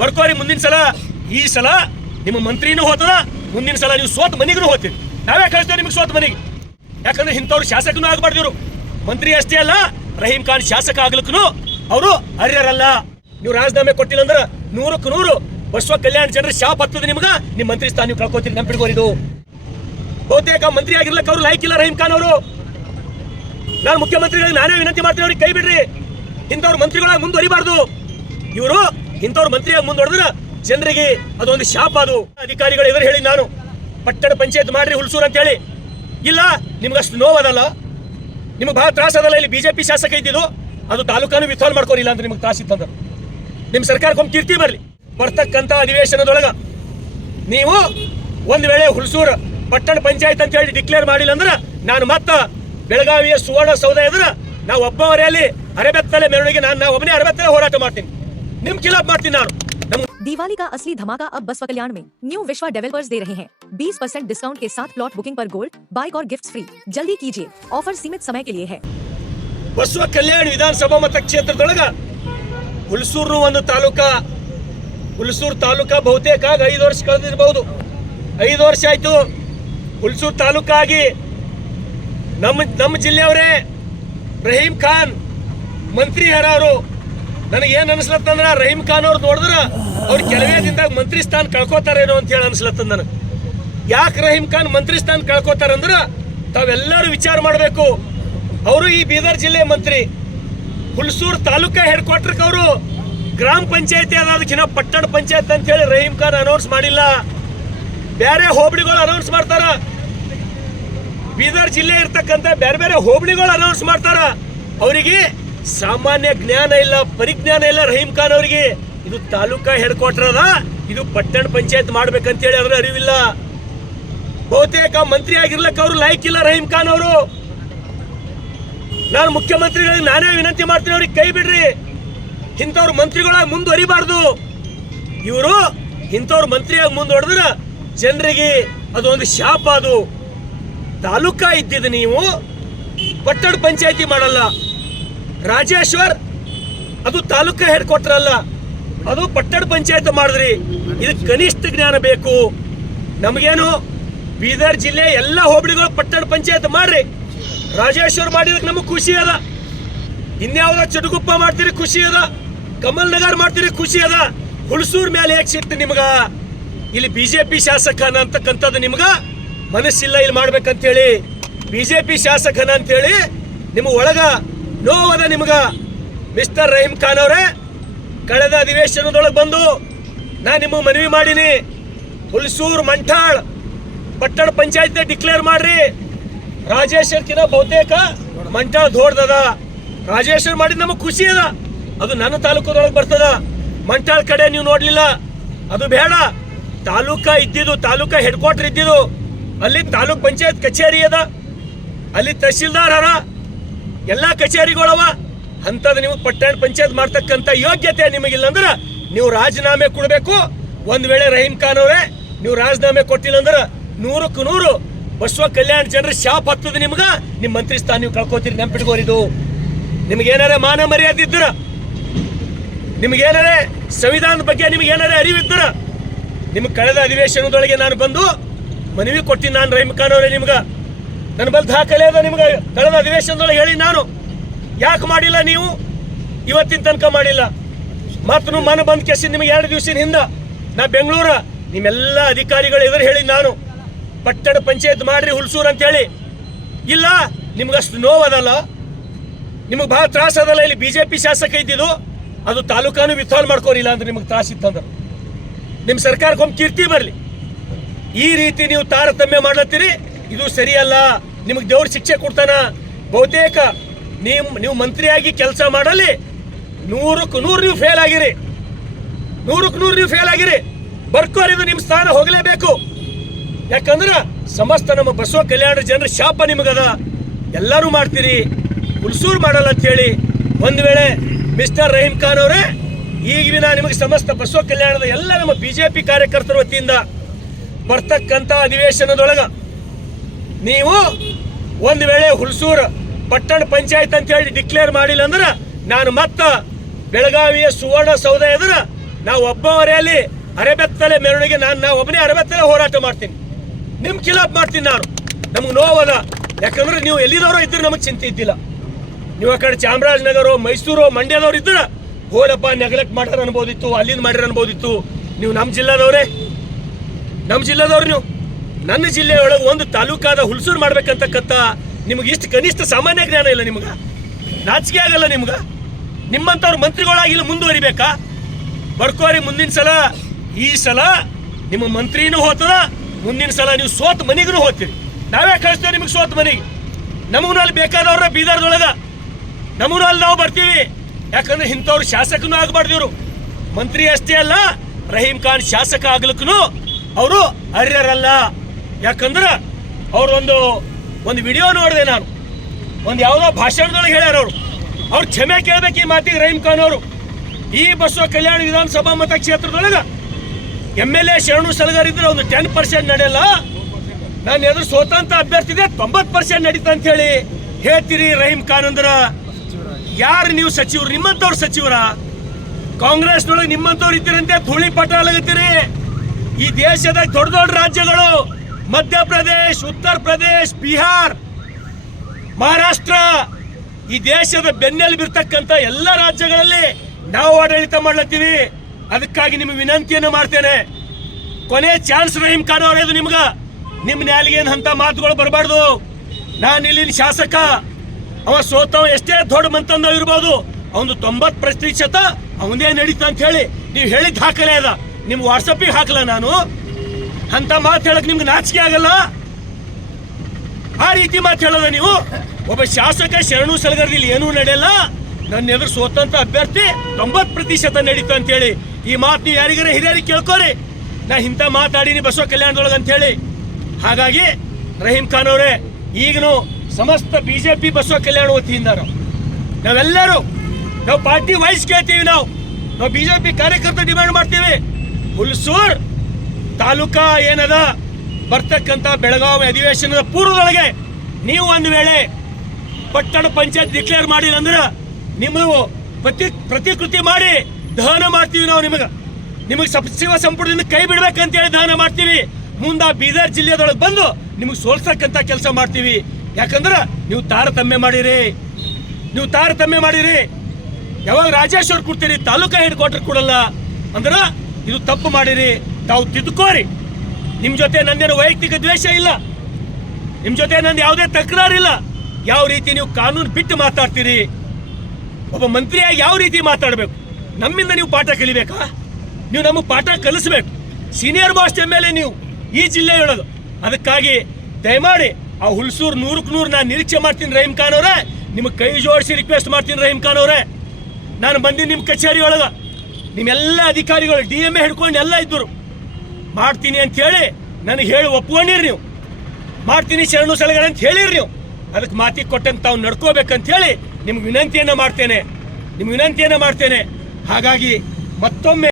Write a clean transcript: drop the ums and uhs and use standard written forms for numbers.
ಬರ್ಕೋರಿ ಮುಂದಿನ ಸಲ. ಈ ಸಲ ನಿಮ್ಮ ಮಂತ್ರಿನೂ ಹೋತದ, ಮುಂದಿನ ಸಲ ನೀವು ಸೋತ್ ಮನೆಗೂ ಹೋಗ್ತೀರಿ. ನಾವೇ ಕಳಿಸ್ತೇವೆ ನಿಮಗೆ ಸೋತ್ ಮನೆಗೆ. ಯಾಕಂದ್ರೆ ಇಂಥವ್ರು ಶಾಸಕನೂ ಆಗಬಾರ್ದಿವ್ರು. ಮಂತ್ರಿ ಅಷ್ಟೇ ಅಲ್ಲ, ರಹೀಂ ಖಾನ್ ಶಾಸಕ ಆಗ್ಲಿಕ್ಕೂ ಅವರು ಅರ್ಹರಲ್ಲ. ನೀವು ರಾಜೀನಾಮೆ ಕೊಟ್ಟಿಲ್ಲ ಅಂದ್ರೆ 100ಕ್ಕೆ 100 ಬಸವ ಕಲ್ಯಾಣ ಜನರ ಶಾಪ್ ಹತ್ತದ ನಿಮ್ಗ. ನಿಮ್ಮ ಮಂತ್ರಿ ಸ್ಥಾನ ನೀವು ಕಳ್ಕೊತೀರಿ. ನೆನಪಿಟ್ಕೋರಿದು. ಬಹುತೇಕ ಮಂತ್ರಿ ಆಗಿರ್ಲಕ್ಕೆ ಅವ್ರು ಲೈಕ್ ಇಲ್ಲ ರಹೀಂ ಖಾನ್ ಅವರು. ನಾನು ಮುಖ್ಯಮಂತ್ರಿಗಳಿಗೆ ನಾನೇ ವಿನಂತಿ ಮಾಡ್ತೀನಿ, ಅವ್ರಿಗೆ ಕೈ ಬಿಡ್ರಿ. ಇಂಥವ್ರು ಮಂತ್ರಿಗಳಾಗಿ ಮುಂದುವರಿಬಾರ್ದು. ಇವರು ಇಂಥವ್ರು ಮಂತ್ರಿಯಾಗಿ ಮುಂದುವರೆದ್ರೆ ಜನರಿಗೆ ಅದೊಂದು ಶಾಪ್. ಅದು ಅಧಿಕಾರಿಗಳು ಎದುರು ಹೇಳಿ ನಾನು ಪಟ್ಟಣ ಪಂಚಾಯತ್ ಮಾಡ್ರಿ ಹುಲ್ಸೂರು ಅಂತ ಹೇಳಿ. ಇಲ್ಲ ನಿಮ್ಗಷ್ಟು ನೋವದಲ್ಲ, ನಿಮ್ಗೆ ಬಹಳ ತ್ರಾಸದಲ್ಲ. ಇಲ್ಲಿ ಬಿಜೆಪಿ ಶಾಸಕ ಇದ್ದಿದ್ದು ಅದು ತಾಲೂಕಾನು ವಿಥಾಲ್ ಮಾಡ್ಕೋರಿಲ್ಲ ಅಂದ್ರೆ ನಿಮ್ಗೆ ತ್ರಾಸಿತ್ತಂದ್ರೆ ನಿಮ್ಮ ಸರ್ಕಾರಕ್ಕೊಂದು ಕೀರ್ತಿ ಬರಲಿ. ಬರ್ತಕ್ಕಂಥ ಅಧಿವೇಶನದೊಳಗ ನೀವು ಒಂದು ವೇಳೆ ಹುಲ್ಸೂರು ಪಟ್ಟಣ ಪಂಚಾಯತ್ ಅಂತ ಹೇಳಿ ಡಿಕ್ಲೇರ್ ಮಾಡಿಲ್ಲ ಅಂದ್ರೆ ನಾನು ಮತ್ತ ಬೆಳಗಾವಿಯ ಸುವರ್ಣ ಸೌಧ ಎದುರು ನಾವು ಒಬ್ಬವರೇ ಅಲ್ಲಿ ಅರೆಬೆತ್ತಲೆ ಮೆರವಣಿಗೆ ನಾನು ಒಬ್ಬನೇ ಅರೆಬೆತ್ತಲೆ ಹೋರಾಟ ಮಾಡ್ತೀನಿ. ನಿಮ್ ಖಿಲಾಫ್ ಮಾಡ್ತೀನಿ ನಾನು. दिवाली का असली धमाका अब बसवा कल्याण में। न्यू विश्वा डेवलपर्स दे रहे हैं 20% डिस्काउंट के साथ प्लॉट बुकिंग पर गोल्ड बाइक और गिफ्ट्स फ्री। जल्दी कीजिए, ऑफर सीमित समय के लिए है। ಬಸವ ಕಲ್ಯಾಣ ವಿಧಾನಸಭಾ ಮತಕ್ಷೇತ್ರದೊಳಗ ಹುಲ್ಸೂರು ಒಂದು ತಾಲೂಕಾ. ಹುಲ್ಸೂರು ತಾಲೂಕಾ ಬಹುತೇಕ 5 ವರ್ಷ ಕಳೆದಿರಬಹುದು. 5 ವರ್ಷ ಆಯ್ತು ಹುಲ್ಸೂರು ತಾಲೂಕಾಗಿ. ನಮ್ಮ ಜಿಲ್ಲೆಯವರೇ ರಹೀಂ ಖಾನ್ ಮಂತ್ರಿ ಯಾರು. ನನಗೇನು ಅನಿಸ್ಲತ್ತಂದ್ರ ರಹೀಂ ಖಾನ್ ಅವ್ರು ನೋಡಿದ್ರ ಅವ್ರು ಕೆಲವೇ ದಿನದಾಗ ಮಂತ್ರಿ ಸ್ಥಾನ ಕಳ್ಕೋತಾರೇನೋ ಅಂತ ಹೇಳಿ ಅನಿಸ್ಲತ್ತದ ನನಗೆ. ಯಾಕೆ ರಹೀಂ ಖಾನ್ ಮಂತ್ರಿ ಸ್ಥಾನ ಕಳ್ಕೋತಾರಂದ್ರ ತಾವೆಲ್ಲರೂ ವಿಚಾರ ಮಾಡಬೇಕು. ಅವರು ಈ ಬೀದರ್ ಜಿಲ್ಲೆ ಮಂತ್ರಿ, ಹುಲ್ಸೂರು ತಾಲೂಕಾ ಹೆಡ್ ಕ್ವಾರ್ಟರ್ಗೆ ಅವರು ಗ್ರಾಮ ಪಂಚಾಯತಿ ಅದಕ್ಕಿನ್ನ ಪಟ್ಟಣ ಪಂಚಾಯತ್ ಅಂತ ಹೇಳಿ ರಹೀಂ ಖಾನ್ ಅನೌನ್ಸ್ ಮಾಡಿಲ್ಲ. ಬೇರೆ ಹೋಬಳಿಗಳು ಅನೌನ್ಸ್ ಮಾಡ್ತಾರ. ಬೀದರ್ ಜಿಲ್ಲೆ ಇರ್ತಕ್ಕಂಥ ಬೇರೆ ಬೇರೆ ಹೋಬಳಿಗಳು ಅನೌನ್ಸ್ ಮಾಡ್ತಾರ. ಅವರಿಗೆ ಸಾಮಾನ್ಯ ಜ್ಞಾನ ಇಲ್ಲ, ಪರಿಜ್ಞಾನ ಇಲ್ಲ ರಹೀಂ ಖಾನ್ ಅವರಿಗೆ. ಇದು ತಾಲೂಕಾ ಹೆಡ್ ಕ್ವಾರ್ಟರ್ ಅದ, ಇದು ಪಟ್ಟಣ ಪಂಚಾಯತ್ ಮಾಡ್ಬೇಕಂತೇಳಿ ಅದ್ರ ಅರಿವಿಲ್ಲ. ಬಹುತೇಕ ಮಂತ್ರಿ ಆಗಿರ್ಲಕ್ಕೆ ಅವ್ರು ಲೈಕ್ ಇಲ್ಲ ರಹೀಂ ಖಾನ್ ಅವರು. ನಾನು ಮುಖ್ಯಮಂತ್ರಿಗಳಿಗೆ ನಾನೇ ವಿನಂತಿ ಮಾಡ್ತೀನಿ, ಅವ್ರಿಗೆ ಕೈ ಬಿಡ್ರಿ. ಇಂಥವ್ರು ಮಂತ್ರಿಗಳಾಗಿ ಮುಂದುವರಿಬಾರ್ದು. ಇವರು ಇಂಥವ್ರು ಮಂತ್ರಿಯಾಗಿ ಮುಂದುವರೆದ್ರೆ ಜನರಿಗೆ ಅದೊಂದು ಶಾಪ. ಅದು ತಾಲೂಕಾ ಇದ್ದಿದ್ದು ನೀವು ಪಟ್ಟಣ ಪಂಚಾಯತಿ ಮಾಡಲ್ಲ. ರಾಜೇಶ್ವರ್ ಅದು ತಾಲೂಕಾ ಹೆಡ್ ಕ್ವಾರ್ಟರ್ ಅಲ್ಲ, ಅದು ಪಟ್ಟಣ ಪಂಚಾಯತ್ ಮಾಡಿದ್ರಿ. ಇದಕ್ಕೆ ಕನಿಷ್ಠ ಜ್ಞಾನ ಬೇಕು. ನಮಗೇನು ಬೀದರ್ ಜಿಲ್ಲೆ ಎಲ್ಲ ಹೋಬಳಿಗಳು ಪಟ್ಟಣ ಪಂಚಾಯತ್ ಮಾಡ್ರಿ. ರಾಜೇಶ್ವರ್ ಮಾಡಿದಕ್ಕೆ ನಮಗೆ ಖುಷಿ ಅದ. ಇನ್ಯಾವುದ ಚಡುಗುಪ್ಪ ಮಾಡ್ತೀರಿ ಖುಷಿ ಅದ, ಕಮಲ್ ನಗರ್ ಮಾಡ್ತೀರಿ ಖುಷಿ ಅದ. ಹುಲ್ಸೂರ್ ಮೇಲೆ ಹೇಗೆ ಸಿಟ್ಟು ನಿಮ್ಗ? ಇಲ್ಲಿ ಬಿಜೆಪಿ ಶಾಸಕನ ಅಂತಕ್ಕಂಥದ್ದು ನಿಮ್ಗ ಮನಸ್ಸಿಲ್ಲ ಇಲ್ಲಿ ಮಾಡ್ಬೇಕಂತೇಳಿ. ಬಿಜೆಪಿ ಶಾಸಕನ ಅಂತೇಳಿ ನಿಮ್ಗೆ ಒಳಗ ನೋವದ ನಿಮ್ಗ. ಮಿಸ್ಟರ್ ರಹೀಂ ಖಾನ್ ಅವರೇ, ಕಳೆದ ಅಧಿವೇಶನದೊಳಗೆ ಬಂದು ನಾನು ನಿಮಗೆ ಮನವಿ ಮಾಡೀನಿ, ಹುಲ್ಸೂರು ಮಂಠಾಳ್ ಪಟ್ಟಣ ಪಂಚಾಯತ್ ಡಿಕ್ಲೇರ್ ಮಾಡ್ರಿ. ರಾಜೇಶ್ವರ್ಕಿನ ಬಹುತೇಕ ಮಂಠಾಳ್ ದೊಡ್ಡದ. ರಾಜೇಶ್ವರ್ ಮಾಡಿದ ನಮಗೆ ಖುಷಿ ಅದ, ಅದು ನನ್ನ ತಾಲೂಕದೊಳಗೆ ಬರ್ತದ. ಮಂಠಾಳ್ ಕಡೆ ನೀವು ನೋಡ್ಲಿಲ್ಲ, ಅದು ಬೇಡ. ತಾಲೂಕಾ ಇದ್ದಿದ್ದು, ತಾಲೂಕಾ ಹೆಡ್ ಕ್ವಾರ್ಟರ್ ಇದ್ದಿದ್ದು, ಅಲ್ಲಿ ತಾಲೂಕ್ ಪಂಚಾಯತ್ ಕಚೇರಿ ಅದ, ಅಲ್ಲಿ ತಹಶೀಲ್ದಾರ್ ಅರ, ಎಲ್ಲಾ ಕಚೇರಿಗಳವ. ಅಂತದ್ ನೀವು ಪಟ್ಟಣ ಪಂಚಾಯತ್ ಮಾಡ್ತಕ್ಕಂಥ ಯೋಗ್ಯತೆ ನಿಮಗಿಲ್ಲ ಅಂದ್ರೆ ನೀವು ರಾಜೀನಾಮೆ ಕೊಡಬೇಕು. ಒಂದ್ ವೇಳೆ ರಹೀಂ ಖಾನ್ ಅವರೇ ನೀವು ರಾಜೀನಾಮೆ ಕೊಟ್ಟಿಲ್ಲ ಅಂದ್ರೆ 100ಕ್ಕೆ 100 ಬಸವ ಕಲ್ಯಾಣ ಜನರ ಶಾಪ್ ಹತ್ತದ ನಿಮ್ಗ. ನಿಮ್ ಮಂತ್ರಿ ಸ್ಥಾನ ನೀವು ಕಳ್ಕೊತೀರಿ. ನೆನಪಿಟ್ಕೋರಿದು. ನಿಮ್ಗೇನಾರ ಮಾನ ಮರ್ಯಾದೆ ಇದ್ರ, ನಿಮ್ಗೇನಾರ ಸಂವಿಧಾನದ ಬಗ್ಗೆ ನಿಮ್ಗೇನಾರ ಅರಿವಿದ್ರ, ನಿಮ್ಗೆ ಕಳೆದ ಅಧಿವೇಶನದೊಳಗೆ ನಾನು ಬಂದು ಮನವಿ ಕೊಟ್ಟಿನಿ. ನಾನು ರಹೀಂ ಖಾನ್ ಅವರೇ ನಿಮ್ಗ ನನ್ನ ಬಲ್ ದಾಖಲೆ ಅದ. ನಿಮ್ಗೆ ಕಳೆದ ಅಧಿವೇಶನದೊಳಗೆ ಹೇಳಿ ನಾನು ಯಾಕೆ ಮಾಡಿಲ್ಲ ನೀವು ಇವತ್ತಿನ ತನಕ ಮಾಡಿಲ್ಲ. ಮತ್ತು ಮನ ಬಂದ್ ಕೇಸಿ ನಿಮಗೆ 2 ದಿವಸದ ಹಿಂದೆ ನಾ ಬೆಂಗಳೂರ ನಿಮ್ಮೆಲ್ಲ ಅಧಿಕಾರಿಗಳು ಎದುರು ಹೇಳಿ ನಾನು ಪಟ್ಟಣ ಪಂಚಾಯತ್ ಮಾಡ್ರಿ ಹುಲ್ಸೂರು ಅಂತ ಹೇಳಿ. ಇಲ್ಲ ನಿಮ್ಗಷ್ಟು ನೋವದಲ್ಲ, ನಿಮಗೆ ಬಹಳ ತ್ರಾಸದಲ್ಲ. ಇಲ್ಲಿ ಬಿಜೆಪಿ ಶಾಸಕ ಇದ್ದಿದ್ದು ಅದು ತಾಲೂಕಾನು ವಿಥಾಲ್ ಮಾಡ್ಕೋರಿಲ್ಲ ಅಂದ್ರೆ ನಿಮಗೆ ತ್ರಾಸಿತ್ತಂದ್ರೆ ನಿಮ್ಮ ಸರ್ಕಾರಕ್ಕೊಂದು ಕೀರ್ತಿ ಬರಲಿ. ಈ ರೀತಿ ನೀವು ತಾರತಮ್ಯ ಮಾಡ್ಲತ್ತೀರಿ, ಇದು ಸರಿಯಲ್ಲ. ನಿಮಗೆ ದೇವ್ರ ಶಿಕ್ಷೆ ಕೊಡ್ತಾನ. ಬಹುತೇಕ ನೀವು ಮಂತ್ರಿಯಾಗಿ ಕೆಲಸ ಮಾಡಲಿ 100ಕ್ಕೆ 100 ನೀವು ಫೇಲ್ ಆಗಿರಿ. 100ಕ್ಕೆ 100 ನೀವು ಫೇಲ್ ಆಗಿರಿ. ಬರ್ಕೋರಿದು ನಿಮ್ಮ ಸ್ಥಾನ ಹೋಗಲೇಬೇಕು. ಯಾಕಂದ್ರೆ ಸಮಸ್ತ ನಮ್ಮ ಬಸವ ಕಲ್ಯಾಣ ಜನರ ಶಾಪ ನಿಮಗದ. ಎಲ್ಲರೂ ಮಾಡ್ತೀರಿ, ಹುಲ್ಸೂರು ಮಾಡಲ್ಲ ಅಂತ ಹೇಳಿ. ಒಂದು ವೇಳೆ ಮಿಸ್ಟರ್ ರಹೀಂ ಖಾನ್ ಅವರೇ, ಈಗಿನ ನಿಮಗೆ ಸಮಸ್ತ ಬಸವ ಕಲ್ಯಾಣದ ಎಲ್ಲ ನಮ್ಮ ಬಿಜೆಪಿ ಕಾರ್ಯಕರ್ತರ ವತಿಯಿಂದ ಬರ್ತಕ್ಕಂಥ ಅಧಿವೇಶನದೊಳಗ ನೀವು ಒಂದು ವೇಳೆ ಹುಲ್ಸೂರು ಪಟ್ಟಣ ಪಂಚಾಯತ್ ಅಂತ ಹೇಳಿ ಡಿಕ್ಲೇರ್ ಮಾಡಿಲ್ಲ ಅಂದ್ರೆ ನಾನು ಮತ್ತ ಬೆಳಗಾವಿಯ ಸುವರ್ಣ ಸೌಧ ಎದುರು ನಾವು ಒಬ್ಬವರೇ ಅಲ್ಲಿ ಅರೆಬೆತ್ತಲೆ ಮೆರವಣಿಗೆ ನಾವು ಒಬ್ಬನೇ ಅರೆಬೆತ್ತಲೆ ಹೋರಾಟ ಮಾಡ್ತೀನಿ, ನಿಮ್ ಖಿಲಾಫ್ ಮಾಡ್ತೀನಿ ನಾನು. ನಮ್ಗೆ ನೋವದ, ಯಾಕಂದ್ರೆ ನೀವು ಎಲ್ಲಿದವರು ಇದ್ರೆ ನಮಗೆ ಚಿಂತೆ ಇದ್ದಿಲ್ಲ. ನೀವು ಆ ಕಡೆ ಚಾಮರಾಜನಗರ, ಮೈಸೂರು, ಮಂಡ್ಯದವ್ರು ಇದ್ರೆ ಹೋಲಪ್ಪ ನೆಗ್ಲೆಕ್ಟ್ ಮಾಡ್ಯಾರ ಅನ್ಬೋದಿತ್ತು, ಅಲ್ಲಿಂದ ಮಾಡ್ಯಾರ ಅನ್ಬೋದಿತ್ತು. ನೀವು ನಮ್ಮ ಜಿಲ್ಲಾದವ್ರೇ, ನಮ್ಮ ಜಿಲ್ಲಾದವ್ರು ನೀವು. ನನ್ನ ಜಿಲ್ಲೆಯೊಳಗೆ ಒಂದು ತಾಲೂಕಾದ ಹುಲ್ಸೂರು ಮಾಡ್ಬೇಕಂತಕ್ಕಂಥ ನಿಮ್ಗೆ ಇಷ್ಟು ಕನಿಷ್ಠ ಸಾಮಾನ್ಯ ಜ್ಞಾನ ಇಲ್ಲ. ನಿಮ್ಗೆ ನಾಚಿಕೆ ಆಗಲ್ಲ ನಿಮ್ಗೆ? ನಿಮ್ಮಂಥವ್ರು ಮಂತ್ರಿಗಳಾಗಿ ಇಲ್ಲಿ ಮುಂದುವರಿಬೇಕಾ? ಬರ್ಕೋರಿ ಮುಂದಿನ ಸಲ. ಈ ಸಲ ನಿಮ್ಮ ಮಂತ್ರಿನೂ ಹೋಗ್ತದ, ಮುಂದಿನ ಸಲ ನೀವು ಸೋತ್ ಮನೆಗೂ ಹೋಗ್ತೀರಿ. ನಾವೇ ಕಳಿಸ್ತೇವೆ ನಿಮಗೆ ಸೋತ್ ಮನೆಗೆ. ನಮಗೂ ಅಲ್ಲಿ ಬೇಕಾದವ್ರ ಬೀದರ್ದೊಳಗ, ನಮಗೂ ಅಲ್ಲಿ ನಾವು ಬರ್ತೀವಿ. ಯಾಕಂದ್ರೆ ಇಂಥವ್ರು ಶಾಸಕನೂ ಆಗಬಾರ್ದು. ಇವರು ಮಂತ್ರಿ ಅಷ್ಟೇ ಅಲ್ಲ, ರಹೀಂ ಖಾನ್ ಶಾಸಕ ಆಗ್ಲಿಕ್ಕೂ ಅವರು ಅರ್ಹರಲ್ಲ. ಯಾಕಂದ್ರೆ ಅವ್ರು ಒಂದು ವಿಡಿಯೋ ನೋಡಿದೆ ನಾನು, ಒಂದು ಯಾವುದೋ ಭಾಷಣದೊಳಗೆ ಹೇಳ್ಯಾರ ಅವ್ರು ಕ್ಷಮೆ ಕೇಳಬೇಕು ಈ ಮಾತಿಗೆ. ರಹೀಂ ಖಾನ್ ಅವರು ಈ ಬಸವ ಕಲ್ಯಾಣ ವಿಧಾನಸಭಾ ಮತಕ್ಷೇತ್ರದೊಳಗೆ MLA ಶರಣು ಸಲಗರ್ ಇದ್ರೆ ಒಂದು 10% ನಡೆಯಲ್ಲ. ನಾನು ಎದುರು ಸ್ವತಂತ್ರ ಅಭ್ಯರ್ಥಿ ಇದೆ 90% ನಡೀತಾ ಅಂತ ಹೇಳಿ ಹೇಳ್ತೀರಿ. ರಹೀಂ ಖಾನ್ ಅಂದ್ರ ಯಾರು ನೀವು ಸಚಿವರು? ನಿಮ್ಮಂತವ್ರು ಸಚಿವರ? ಕಾಂಗ್ರೆಸ್ನೊಳಗೆ ನಿಮ್ಮಂತವ್ರು ಇದ್ದೀರಂತೆ ಧೂಳಿ ಪಟಾಲಾಗತ್ತೀರಿ. ಈ ದೇಶದ ದೊಡ್ಡ ದೊಡ್ಡ ರಾಜ್ಯಗಳು ಮಧ್ಯಪ್ರದೇಶ್, ಉತ್ತರ ಪ್ರದೇಶ್, ಬಿಹಾರ್, ಮಹಾರಾಷ್ಟ್ರ, ಈ ದೇಶದ ಬೆನ್ನೆಲುಬಿರ್ತಕ್ಕಂಥ ಎಲ್ಲ ರಾಜ್ಯಗಳಲ್ಲಿ ನಾವು ಆಡಳಿತ ಮಾಡ್ಲತ್ತೀವಿ. ಅದಕ್ಕಾಗಿ ನಿಮಗೆ ವಿನಂತಿಯನ್ನು ಮಾಡ್ತೇನೆ, ಕೊನೆ ಚಾನ್ಸ್ ರಹೀಂ ಖಾನ್ ಅವರೇದು ನಿಮ್ಗ. ನಿಮ್ಮ ನ್ಯಾಲಿಗೆ ಅಂತ ಮಾತುಗಳು ಬರಬಾರ್ದು. ನಾನು ಇಲ್ಲಿನ ಶಾಸಕ, ಅವ ಸೋತವ ಎಷ್ಟೇ ದೊಡ್ಡ ಮಂತಂದ ಇರ್ಬೋದು, ಅವನು 90% ಅವನೇ ನಡೀತಾ ಅಂತ ಹೇಳಿ ನೀವು ಹೇಳಿದ್ ಹಾಕಲೇ ಅದ. ನಿಮ್ ವಾಟ್ಸಪ್ಪಿಗೆ ಹಾಕಲ್ಲ ನಾನು. ಅಂತ ಮಾತು ಹೇಳಕ್ ನಿಮ್ಗೆ ನಾಚಿಕೆ ಆಗಲ್ಲ? ಆ ರೀತಿ ಮಾತು ಹೇಳೋದ ನೀವು? ಒಬ್ಬ ಶಾಸಕ ಶರಣು ಸಲಗರ್ದಲ್ಲಿ ಏನೂ ನಡೆಯಲ್ಲ, ನನ್ನ ಎದುರು ಸ್ವತಂತ್ರ ಅಭ್ಯರ್ಥಿ 90% ನಡೀತಾ ಅಂತ ಹೇಳಿ ಈ ಮಾತು ನೀವು ಯಾರಿಗಾರ ಹಿರಿಯರಿಗೆ ಕೇಳ್ಕೋರಿ. ನಾ ಇಂಥ ಮಾತಾಡೀನಿ ಬಸವ ಕಲ್ಯಾಣದೊಳಗೆ ಅಂತ ಹೇಳಿ. ಹಾಗಾಗಿ ರಹೀಂ ಖಾನ್ ಅವರೇ, ಈಗನು ಸಮಸ್ತ BJP ಬಸವ ಕಲ್ಯಾಣ ವತಿಯಿಂದ ನಾವೆಲ್ಲರೂ ನಾವು ಪಾರ್ಟಿ ವೈಸ್ ಕೇಳ್ತೀವಿ. ನಾವು BJP ಕಾರ್ಯಕರ್ತ ಡಿಮ್ಯಾಂಡ್ ಮಾಡ್ತೀವಿ. ಹುಲ್ಸೂರ್ ತಾಲೂಕಾ ಏನದ ಬರ್ತಕ್ಕಂಥ ಬೆಳಗಾವಿ ಅಧಿವೇಶನದ ಪೂರ್ವದೊಳಗೆ ನೀವು ಒಂದು ವೇಳೆ ಪಟ್ಟಣ ಪಂಚಾಯತ್ ಡಿಕ್ಲೇರ್ ಮಾಡಿಲ್ಲ ಅಂದ್ರೆ ನಿಮ್ಮದು ಪ್ರತಿಕೃತಿ ಮಾಡಿ ದಹನ ಮಾಡ್ತೀವಿ. ನಾವು ನಿಮಗೆ ಸಚಿವ ಸಂಪುಟದಿಂದ ಕೈ ಬಿಡ್ಬೇಕಂತ ಹೇಳಿ ದಹನ ಮಾಡ್ತೀವಿ. ಮುಂದೆ ಬೀದರ್ ಜಿಲ್ಲೆದೊಳಗೆ ಬಂದು ನಿಮಗೆ ಸೋಲ್ಸಕ್ಕಂತ ಕೆಲಸ ಮಾಡ್ತೀವಿ. ಯಾಕಂದ್ರೆ ನೀವು ತಾರತಮ್ಯ ಮಾಡಿರಿ. ಯಾವಾಗ ರಾಜೇಶ್ವರ್ ಕೊಡ್ತೀರಿ, ತಾಲೂಕಾ ಹೆಡ್ ಕ್ವಾರ್ಟರ್ ಕೊಡಲ್ಲ ಅಂದ್ರೆ ಇದು ತಪ್ಪು ಮಾಡಿರಿ. ತಾವು ತಿದ್ದುಕೋರಿ. ನಿಮ್ಮ ಜೊತೆ ನಂದೇನು ವೈಯಕ್ತಿಕ ದ್ವೇಷ ಇಲ್ಲ, ನಿಮ್ಮ ಜೊತೆ ನಂದು ಯಾವುದೇ ತಕರಾರಿಲ್ಲ. ಯಾವ ರೀತಿ ನೀವು ಕಾನೂನು ಬಿಟ್ಟು ಮಾತಾಡ್ತೀರಿ, ಒಬ್ಬ ಮಂತ್ರಿಯಾಗಿ ಯಾವ ರೀತಿ ಮಾತಾಡಬೇಕು, ನಮ್ಮಿಂದ ನೀವು ಪಾಠ ಕಲಿಬೇಕಾ? ನೀವು ನಮಗೆ ಪಾಠ ಕಲಿಸ್ಬೇಕು. ಸೀನಿಯರ್ ಮೋಸ್ಟ್ MLA ನೀವು ಈ ಜಿಲ್ಲೆಯೊಳಗೆ. ಅದಕ್ಕಾಗಿ ದಯಮಾಡಿ ಆ ಹುಲ್ಸೂರು 100ಕ್ಕೆ 100 ನಾನು ನಿರೀಕ್ಷೆ ಮಾಡ್ತೀನಿ. ರಹೀಂ ಖಾನ್ ಅವರೇ, ನಿಮಗೆ ಕೈ ಜೋಡಿಸಿ ರಿಕ್ವೆಸ್ಟ್ ಮಾಡ್ತೀನಿ. ರಹೀಂ ಖಾನ್ ಅವರೇ, ನಾನು ಬಂದಿನಿ ನಿಮ್ಮ ಕಚೇರಿ ಒಳಗೆ, ನಿಮ್ಮೆಲ್ಲ ಅಧಿಕಾರಿಗಳು DMA ಹಿಡ್ಕೊಂಡು ಎಲ್ಲ ಇದ್ದರು. ಮಾಡ್ತೀನಿ ಅಂತ ಹೇಳಿ ನನಗೆ ಹೇಳಿ ಒಪ್ಕೊಂಡಿರಿ. ನೀವು ಮಾಡ್ತೀನಿ ಶರಣು ಸಲಗಡೆ ಅಂತ ಹೇಳಿರಿ. ನೀವು ಅದಕ್ಕೆ ಮಾತಿಗೆ ಕೊಟ್ಟಂತ ತಾವು ನಡ್ಕೋಬೇಕಂತ ಹೇಳಿ ನಿಮ್ಗೆ ವಿನಂತಿಯನ್ನು ಮಾಡ್ತೇನೆ. ಹಾಗಾಗಿ ಮತ್ತೊಮ್ಮೆ